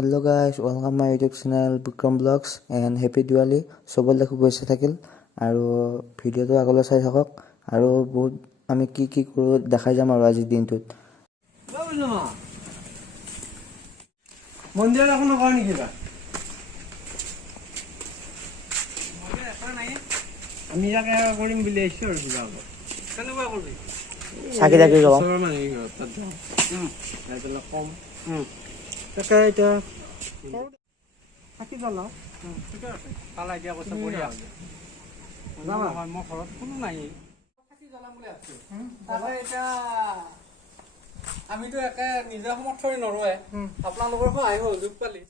Hello guys, welcome my YouTube channel Bikram Vlogs and happy Diwali. সবলে খুব বেছি থাকিল আৰু ভিডিওটো আগলৈ চাই থাকক আৰু বহুত আমি কি কৰো দেখাই যাম আৰু আজি দিনটোত। মন্দিৰ এখন নকৰ নেকি বা? আমি ইয়াকে কৰিম বুলি আহিছো আৰু কিবা হ'ব। কেনেকুৱা কৰিবি? চাকি যাও। সবৰ মানে তাত যাওঁ। এইবিলাক কম। তাকে এতিয়া চাকি জ্বলাও। ঠিক আছে। ভাল আইডিয়া কৈছে বঢ়িয়া হৈছে। মই ঘৰত কোনো নাই। চাকি জ্বলাম বুলি আছো। তাকে এতিয়া আমিতো একে নিজে সমৰ্থ হৈ নৰয়। আপোনালোকৰ সহায় সহযোগ পালি।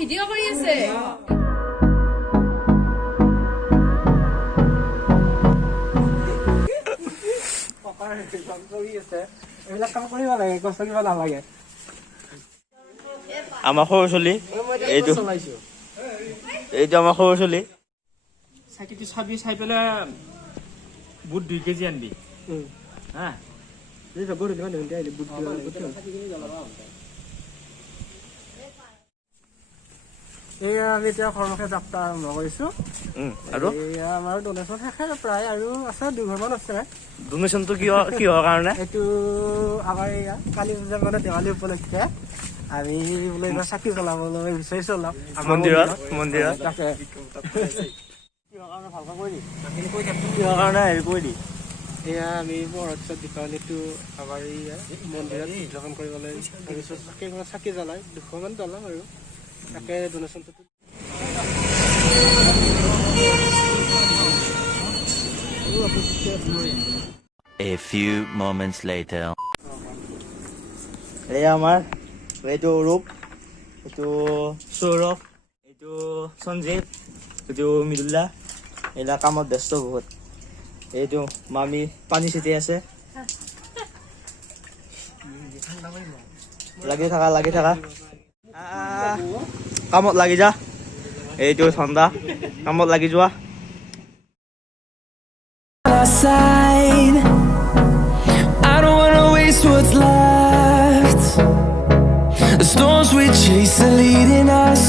ভিডিও কৰি আছে এইবিলাক কাম কৰিব লাগে, কষ্ট কৰিব নালাগে। আমাৰ সৰু চলি এইটো আমাৰ সৰু চলি চাকিটো চাই পেলাই বুট 2 কেজি আনবি হা এয়া আমি এতিয়া কৰ্মকে যাত্ৰা আৰম্ভ কৰিছো আৰু এয়া আমাৰ ডনেশ্যন শেষে প্ৰায় আৰু আছে 2 ঘৰমান আছে। ডোনেশ্যনটো কিহৰ কাৰণে? এইটো আমাৰ এয়া কালী পূজা মানে দেৱালী উপলক্ষে আমি বোলে এইবাৰ চাকি জ্বলাবলৈ বিচাৰিছো অলপ মন্দিৰত তাকে কিহৰ কাৰণে ভালকৈ কৈ দি কিহৰ কাৰণে হেৰি কৈ দি এয়া আমি মহোৎসৱ দীপাৱলীটো আমাৰ মন্দিৰত উদযাপন কৰিবলৈ ভাবিছো। চাকি জ্বলাই 200 মান জ্বলাম আৰু তাকে ডনেশ্যনটো A few moments later. এই আমাৰ এইটো ৰূপ, এইটো সৌৰভ, এইটো সঞ্জীৱ, এইটো মৃদুলা, এইবিলাক কামত ব্যস্ত বহুত। এইটো মামী পানী ছিটি আছে। লাগি থাকা কামত লাগি যা। এইটো ঠাণ্ডা কামত লাগি যোৱা। I don't wanna waste what's left. The storms we chase are leading us,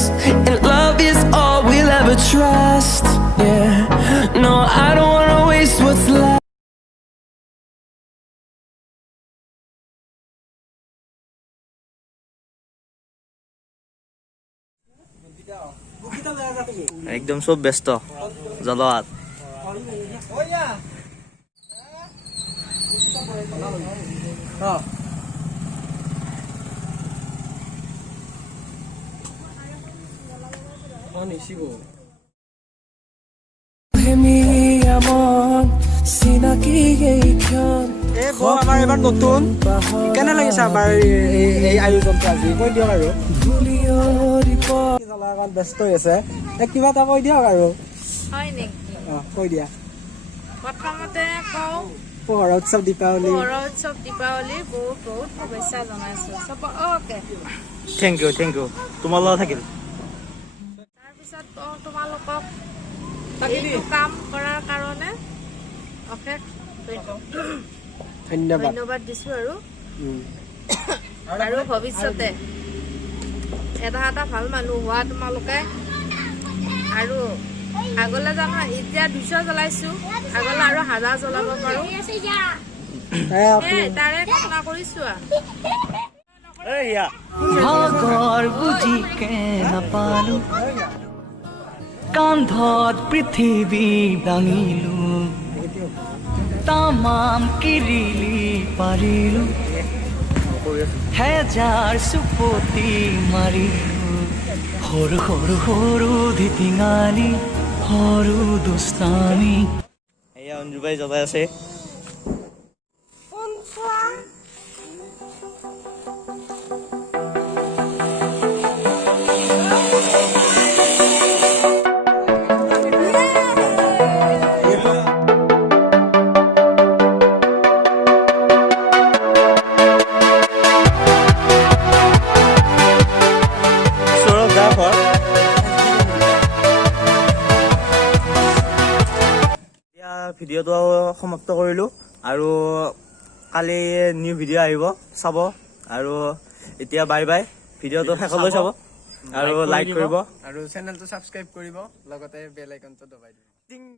and love is all we'll ever trust. Yeah, no, I don't wanna waste what's left. একদম সব ব্যস্ত জ্বলোৱাত। আমাৰ এবাৰ নতুন কেনে লাগিছে আমাৰ এই আয়োজনটো আজি কৈ দিয়ক আৰু ব্যস্ত হৈ আছে কিবা এটা কৈ দিয়ক আৰু হয় নেকি? কৈ দিয়া। প্ৰথমতে কওঁ পোহৰ উৎসৱ দীপাৱলী বহুত শুভেচ্ছা জনাইছো চবকে। থেংক ইউ তোমাৰ লগত থাকিল। তাৰপিছত কওঁ তোমালোকক এইটো কাম কৰাৰ কাৰণে অশেষ ধন্যবাদ দিছো আৰু ভৱিষ্যতে এটা ভাল মানুহ হোৱা তোমালোকে আৰু আগলৈ জানো এতিয়া 200 জ্বলাইছো আগলৈ আৰু 1000 জ্বলাব পাৰো তাৰে কামনা কৰিছো। ভাগৰ বুজি নাপালো কান্ধত পৃথিৱী দাঙিলো তামাম কিৰিলি পাৰিলো হেজাৰ চুপতি মাৰিলো সৰু ধিটিঙালি সৰু দুষ্টামি। এয়া অঞ্জুবাই জ্বলাই আছে। ভিডিঅ'টো সমাপ্ত কৰিলোঁ আৰু কালি নিউ ভিডিঅ' আহিব চাব আৰু এতিয়া বাই বাই ভিডিঅ'টো শেষলৈ চাব আৰু লাইক কৰিব আৰু চেনেলটো ছাবস্ক্ৰাইব কৰিব লগতে বেল আইকনটো দবাই দিব